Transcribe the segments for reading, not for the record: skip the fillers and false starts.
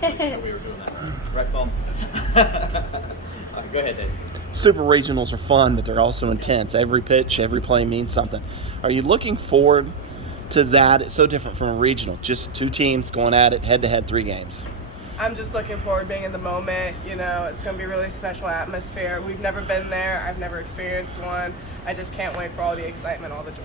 make sure we were doing that. Right, Paul? Go ahead, Dave. Super regionals are fun, but they're also intense. Every pitch, every play means something. Are you looking forward to that? It's so different from a regional. Just two teams going at it, head-to-head, 3 games. I'm just looking forward to being in the moment. You know, it's going to be a really special atmosphere. We've never been there. I've never experienced one. I just can't wait for all the excitement, all the joy.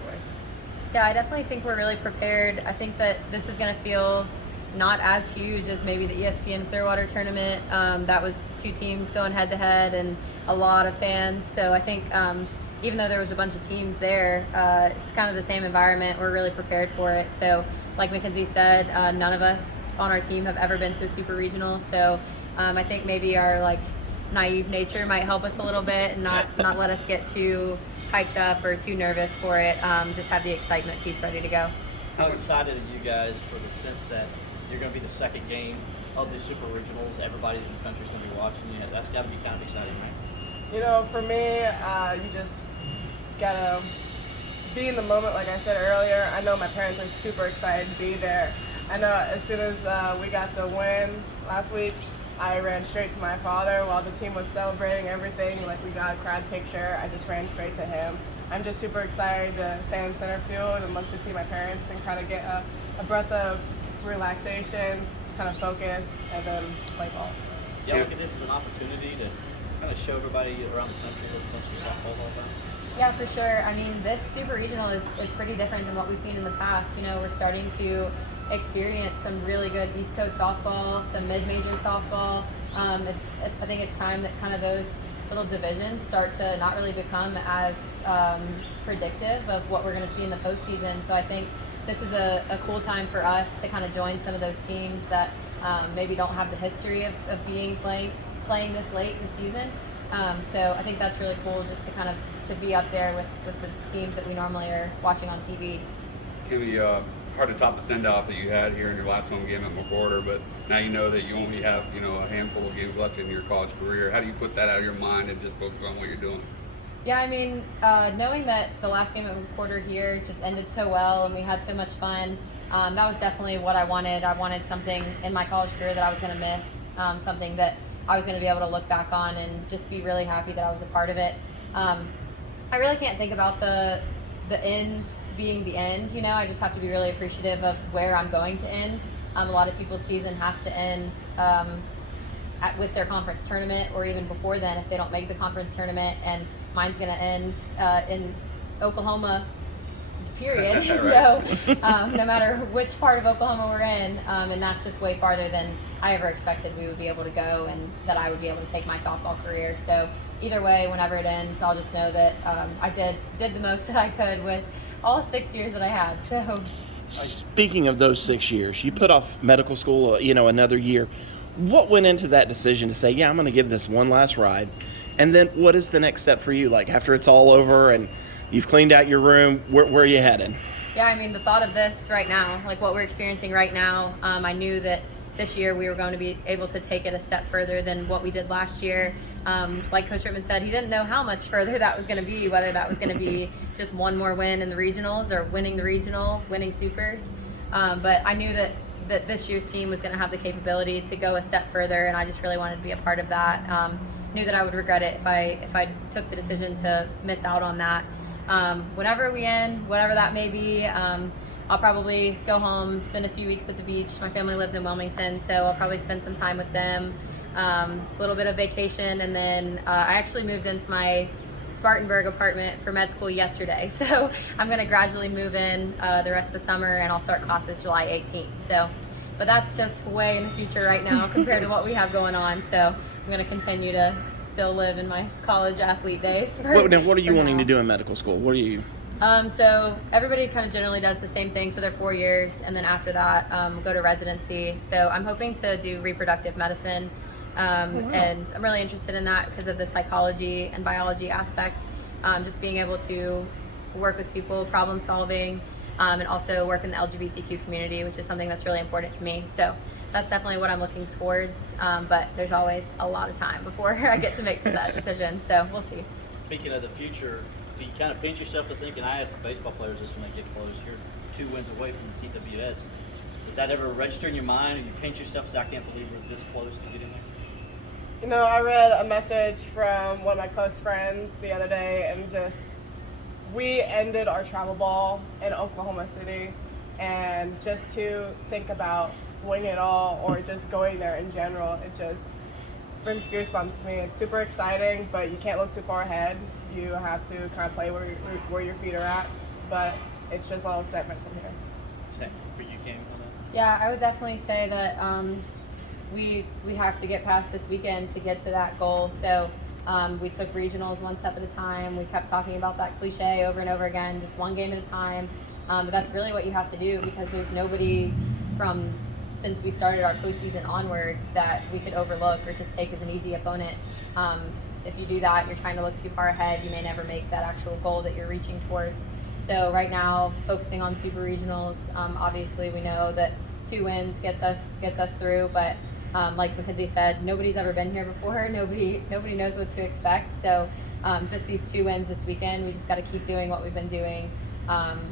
Yeah, I definitely think we're really prepared. I think that this is going to feel not as huge as maybe the ESPN Clearwater tournament. That was 2 teams going head-to-head and a lot of fans. So I think even though there was a bunch of teams there, it's kind of the same environment. We're really prepared for it. So like Mackenzie said, none of us on our team have ever been to a super regional. So I think maybe our like naive nature might help us a little bit and not let us get too hyped up or too nervous for it. Just have the excitement piece ready to go. How excited are you guys for the sense that you're going to be the second game of the super regionals? Everybody in the country is going to be watching you. That's got to be kind of exciting, right? You know, for me, you just gotta be in the moment, like I said earlier. I know my parents are super excited to be there. I know as soon as we got the win last week, I ran straight to my father while the team was celebrating everything. Like, we got a crowd picture. I just ran straight to him. I'm just super excited to stand in center field and look to see my parents and kind of get a breath of relaxation, kind of focus, and then play ball. Yeah, look at this as an opportunity to kind of show everybody around the country what Clemson softball's all about. Yeah, for sure. I mean, this super regional is pretty different than what we've seen in the past. You know, we're starting to experience some really good East Coast softball, some mid-major softball. I think it's time that kind of those little divisions start to not really become as predictive of what we're going to see in the postseason. So I think this is a cool time for us to kind of join some of those teams that maybe don't have the history of playing this late in the season. So I think that's really cool just to kind of to be up there with the teams that we normally are watching on TV. Can be hard to top the send-off that you had here in your last home game at McWhorter, but now you know that you only have a handful of games left in your college career. How do you put that out of your mind and just focus on what you're doing? Yeah, I mean, knowing that the last game at McWhorter here just ended so well and we had so much fun, that was definitely what I wanted. I wanted something in my college career that I was going to miss, something that I was going to be able to look back on and just be really happy that I was a part of it. I really can't think about the end being the end, I just have to be really appreciative of where I'm going to end. A lot of people's season has to end with their conference tournament or even before then if they don't make the conference tournament, and mine's going to end in Oklahoma, period. Right. So no matter which part of Oklahoma we're in, and that's just way farther than I ever expected we would be able to go and that I would be able to take my softball career. So either way, whenever it ends, I'll just know that I did the most that I could with all 6 years that I had. So Speaking of those 6 years, you put off medical school, another year. What went into that decision to say, yeah, I'm going to give this one last ride? And then what is the next step for you? Like, after it's all over and you've cleaned out your room, where are you headed? Yeah, I mean, the thought of this right now, like what we're experiencing right now, I knew that this year we were going to be able to take it a step further than what we did last year. Like Coach Rittman said, he didn't know how much further that was going to be, whether that was going to be just one more win in the regionals or winning the regional, winning supers. But I knew that this year's team was going to have the capability to go a step further, and I just really wanted to be a part of that. Knew that I would regret it if I took the decision to miss out on that. Whenever we end, whatever that may be, I'll probably go home, spend a few weeks at the beach. My family lives in Wilmington, so I'll probably spend some time with them, a little bit of vacation, and then I actually moved into my Spartanburg apartment for med school yesterday. So I'm going to gradually move in the rest of the summer, and I'll start classes July 18th. So, but that's just way in the future right now compared to what we have going on. So I'm going to continue to still live in my college athlete days. Now, what are you wanting to do in medical school? What are you? So everybody kind of generally does the same thing for their 4 years, and then after that go to residency. So I'm hoping to do reproductive medicine, and I'm really interested in that because of the psychology and biology aspect, just being able to work with people, problem solving, and also work in the LGBTQ community, which is something that's really important to me. So that's definitely what I'm looking towards, but there's always a lot of time before I get to make that decision, so we'll see. Speaking of the future, do you kind of pinch yourself to think, and I ask the baseball players this when they get close, you're 2 wins away from the CWS. Does that ever register in your mind, or you pinch yourself, say, I can't believe we're this close to getting there? You know, I read a message from one of my close friends the other day, and just we ended our travel ball in Oklahoma City, and just to think about winning it all or just going there in general, it just brings goosebumps to me. It's super exciting, but you can't look too far ahead. You have to kind of play where your feet are at, but it's just all excitement from here. Same for you, Cam, on that? Yeah, I would definitely say that we have to get past this weekend to get to that goal. So we took regionals one step at a time. We kept talking about that cliche over and over again, just one game at a time. But that's really what you have to do, because there's nobody from since we started our postseason onward that we could overlook or just take as an easy opponent. If you do that, you're trying to look too far ahead. You may never make that actual goal that you're reaching towards. So right now, focusing on super regionals. Obviously, we know that 2 wins gets us through, but like Mackenzie said, nobody's ever been here before. Nobody knows what to expect. So just these 2 wins this weekend, we just got to keep doing what we've been doing.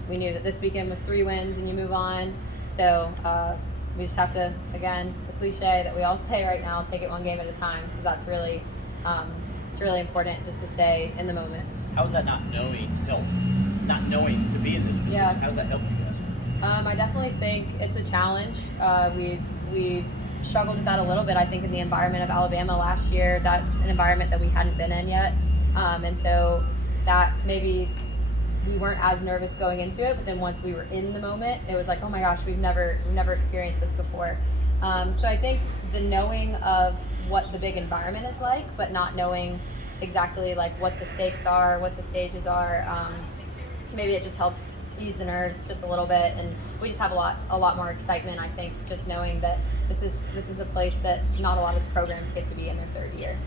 We knew that this weekend was 3 wins and you move on. So we just have to, again, the cliche that we all say right now, take it one game at a time, because that's really it's really important just to stay in the moment. How does that not knowing to be in this position? Yeah. How does that help you guys? I definitely think it's a challenge. We struggled with that a little bit. I think in the environment of Alabama last year, that's an environment that we hadn't been in yet, and so that maybe we weren't as nervous going into it. But then once we were in the moment, it was like, oh my gosh, we've never experienced this before. So I think the knowing of what the big environment is like, but not knowing exactly like what the stakes are, what the stages are. Maybe it just helps ease the nerves just a little bit, and we just have a lot more excitement. I think just knowing that this is a place that not a lot of programs get to be in their 3rd year.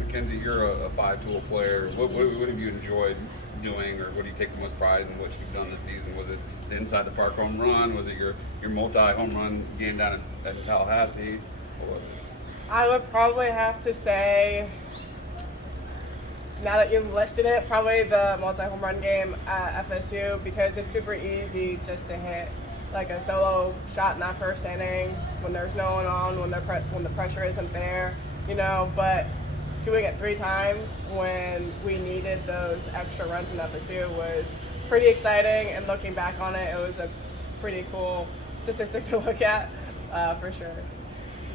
Mackenzie, you're a 5-tool player. What have you enjoyed doing, or what do you take the most pride in what you've done this season? Was it the inside the park home run? Was it your multi home run game down at Tallahassee? What was it? I would probably have to say, now that you've listed it, probably the multi-home run game at FSU, because it's super easy just to hit like a solo shot in that first inning when there's no one on, when the pressure isn't there, you know. But doing it 3 times when we needed those extra runs in FSU was pretty exciting, and looking back on it, it was a pretty cool statistic to look at, for sure.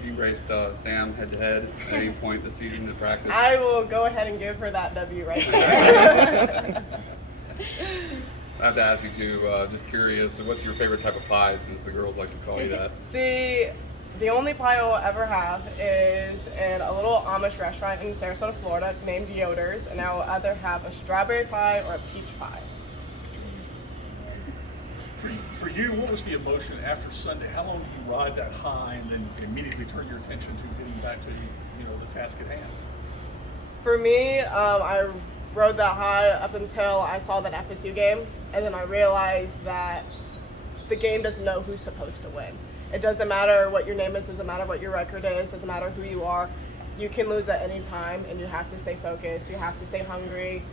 You raced Sam head-to-head at any point this season in practice? I will go ahead and give her that W right there. I have to ask you too, just curious, so what's your favorite type of pie, since the girls like to call you that? See, the only pie I will ever have is in a little Amish restaurant in Sarasota, Florida named Yoder's, and I will either have a strawberry pie or a peach pie. For you, what was the emotion after Sunday? How long did you ride that high and then immediately turn your attention to getting back to the task at hand? For me, I rode that high up until I saw that FSU game, and then I realized that the game doesn't know who's supposed to win. It doesn't matter what your name is, doesn't matter what your record is, doesn't matter who you are. You can lose at any time, and you have to stay focused. You have to stay hungry.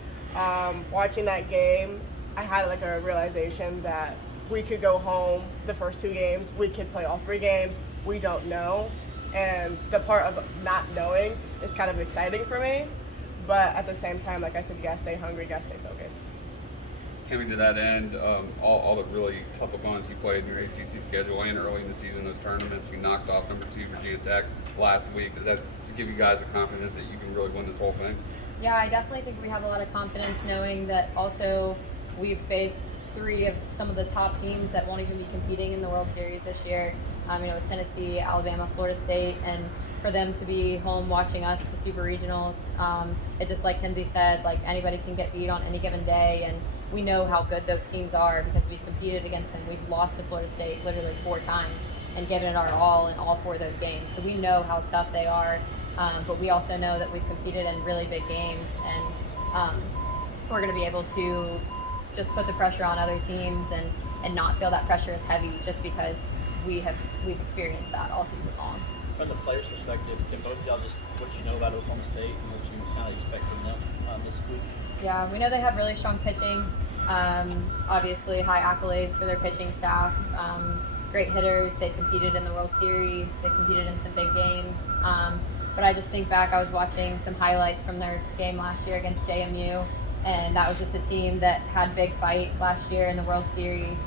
Watching that game, I had like a realization that we could go home the first 2 games. We could play all 3 games. We don't know. And the part of not knowing is kind of exciting for me. But at the same time, like I said, you gotta stay hungry, you gotta stay focused. Coming to that end, all the really tough opponents you played in your ACC schedule and early in the season, those tournaments, you knocked off number 2 Virginia Tech last week. Does that to give you guys the confidence that you can really win this whole thing? Yeah, I definitely think we have a lot of confidence knowing that also we've faced 3 of some of the top teams that won't even be competing in the World Series this year. With Tennessee, Alabama, Florida State, and for them to be home watching us, the Super Regionals, it just like Kenzie said, like anybody can get beat on any given day, and we know how good those teams are because we've competed against them. We've lost to Florida State literally 4 times and given it our all in all 4 of those games. So we know how tough they are, but we also know that we've competed in really big games, and we're going to be able to just put the pressure on other teams and not feel that pressure is heavy just because we've experienced that all season long. From the player's perspective, can both of y'all just what you know about Oklahoma State and what you kind of expect from them this week? Yeah, we know they have really strong pitching. Obviously, high accolades for their pitching staff. great hitters. They competed in the World Series. They competed in some big games. But I just think back, I was watching some highlights from their game last year against JMU, and that was just a team that had big fight last year in the World Series.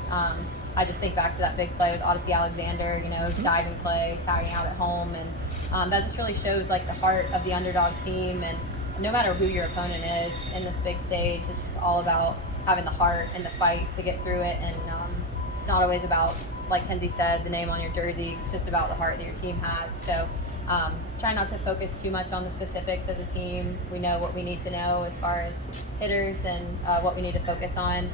I just think back to that big play with Odyssey Alexander, diving play, tagging out at home, and that just really shows like the heart of the underdog team. And no matter who your opponent is in this big stage, it's just all about having the heart and the fight to get through it. And it's not always about, like Kenzie said, the name on your jersey, just about the heart that your team has. So try not to focus too much on the specifics as a team. We know what we need to know as far as hitters and what we need to focus on.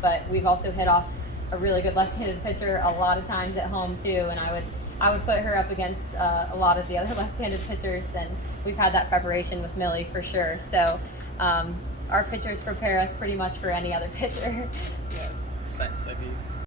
But we've also hit off a really good left-handed pitcher a lot of times at home too, and I would put her up against a lot of the other left-handed pitchers, and we've had that preparation with Millie for sure. So our pitchers prepare us pretty much for any other pitcher. Same for you.